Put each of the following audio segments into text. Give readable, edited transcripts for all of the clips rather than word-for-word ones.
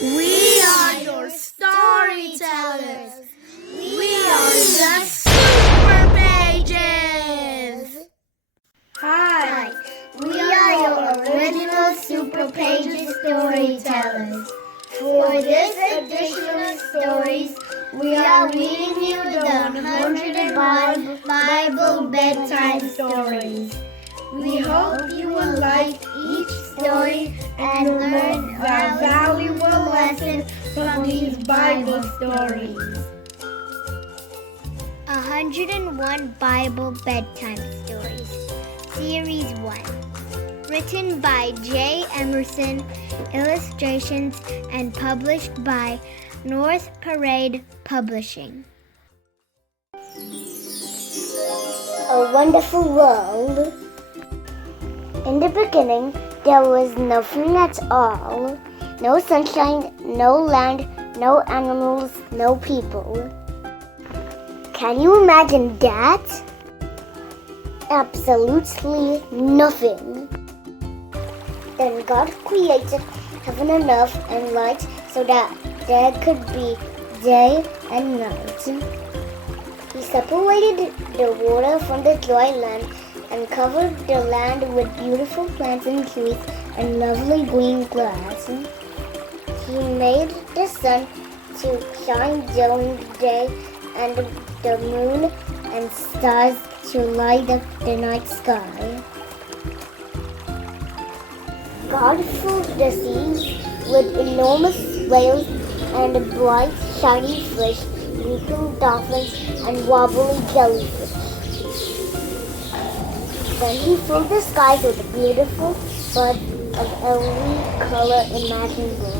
We are your storytellers. We are the SUPERPAGES. Hi, we are your original SUPERPAGES storytellers. For this edition of stories, we are reading you the 101 Bible Bedtime Stories. We hope you will like each story and learn a valuable lesson from these Bible stories. 101 Bible Bedtime Stories, Series 1. Written by J. Emerson, illustrations, and published by North Parade Publishing. A wonderful world. In the beginning, there was nothing at all. No sunshine, no land, no animals, no people. Can you imagine that? Absolutely nothing. Then God created heaven and earth and light so that there could be day and night. He separated the water from the dry land and covered the land with beautiful plants and trees and lovely green grass. He made the sun to shine during the day and the moon and stars to light up the night sky. God filled the seas with enormous whales and bright, shiny fish, leaping dolphins, and wobbly jellyfish. Then he filled the skies with beautiful birds of every color imaginable.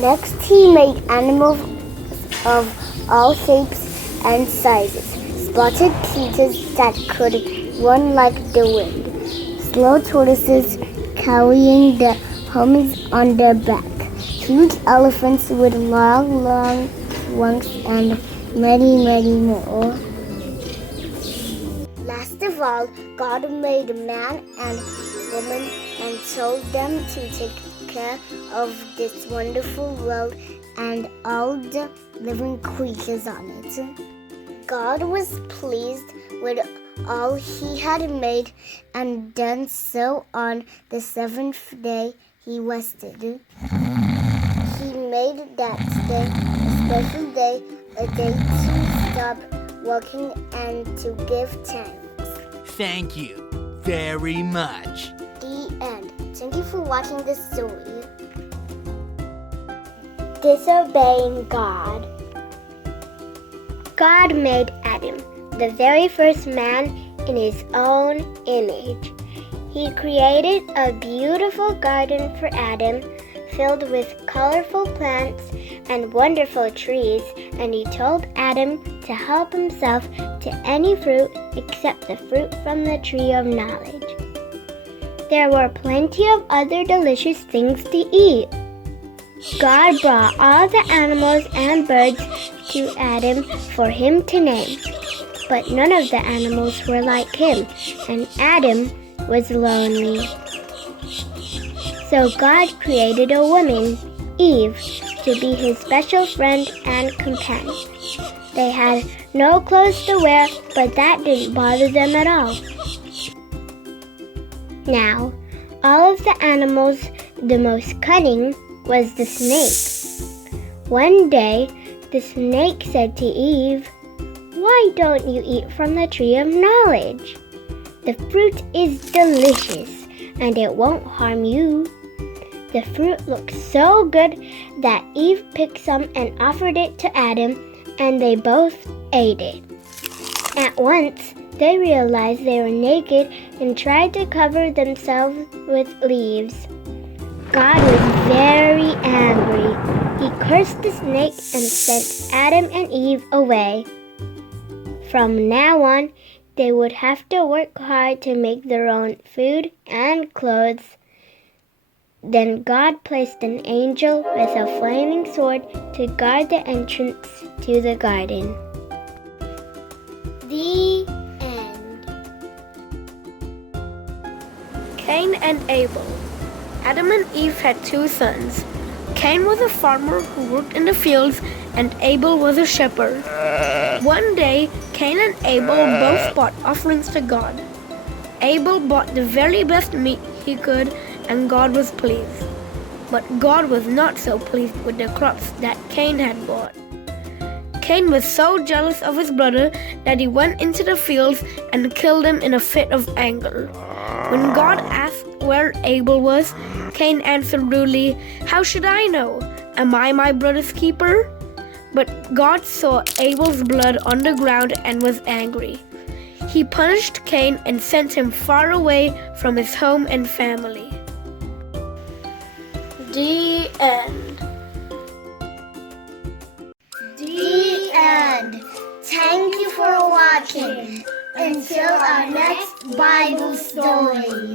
Next, he made animals of all shapes and sizes. Spotted cheetahs that could run like the wind. Slow tortoises carrying their homes on their back. Huge elephants with long trunks and many, many more. Last of all, God made man and woman and told them to take care of this wonderful world and all the living creatures on it. God was pleased with all he had made and done, so on the seventh day he rested. He made that day a special day, a day to stop working and to give thanks. Thank you very much. The end. Thank you for watching this story. Disobeying God. God made Adam, the very first man, in his own image. He created a beautiful garden for Adam, filled with colorful plants and wonderful trees, and he told Adam to help himself to any fruit except the fruit from the tree of knowledge. There were plenty of other delicious things to eat. God brought all the animals and birds to Adam for him to name, but none of the animals were like him, and Adam was lonely. So God created a woman, Eve, to be his special friend and companion. They had no clothes to wear, but that didn't bother them at all. Now, all of the animals, the most cunning was the snake. One day, the snake said to Eve, "Why don't you eat from the tree of knowledge? The fruit is delicious, and it won't harm you." The fruit looked so good that Eve picked some and offered it to Adam, and they both ate it. At once, they realized they were naked and tried to cover themselves with leaves. God was very angry. He cursed the snake and sent Adam and Eve away. From now on, they would have to work hard to make their own food and clothes. Then God placed an angel with a flaming sword to guard the entrance to the garden. The end. Cain and Abel. Adam and Eve had 2 sons. Cain was a farmer who worked in the fields, and Abel was a shepherd. One day, Cain and Abel both brought offerings to God. Abel bought the very best meat he could, and God was pleased. But God was not so pleased with the crops that Cain had bought. Cain was so jealous of his brother that he went into the fields and killed him in a fit of anger. When God asked where Abel was, Cain answered rudely, "How should I know? Am I my brother's keeper?" But God saw Abel's blood on the ground and was angry. He punished Cain and sent him far away from his home and family. The end. The end. Thank you for watching. Until our next Bible story.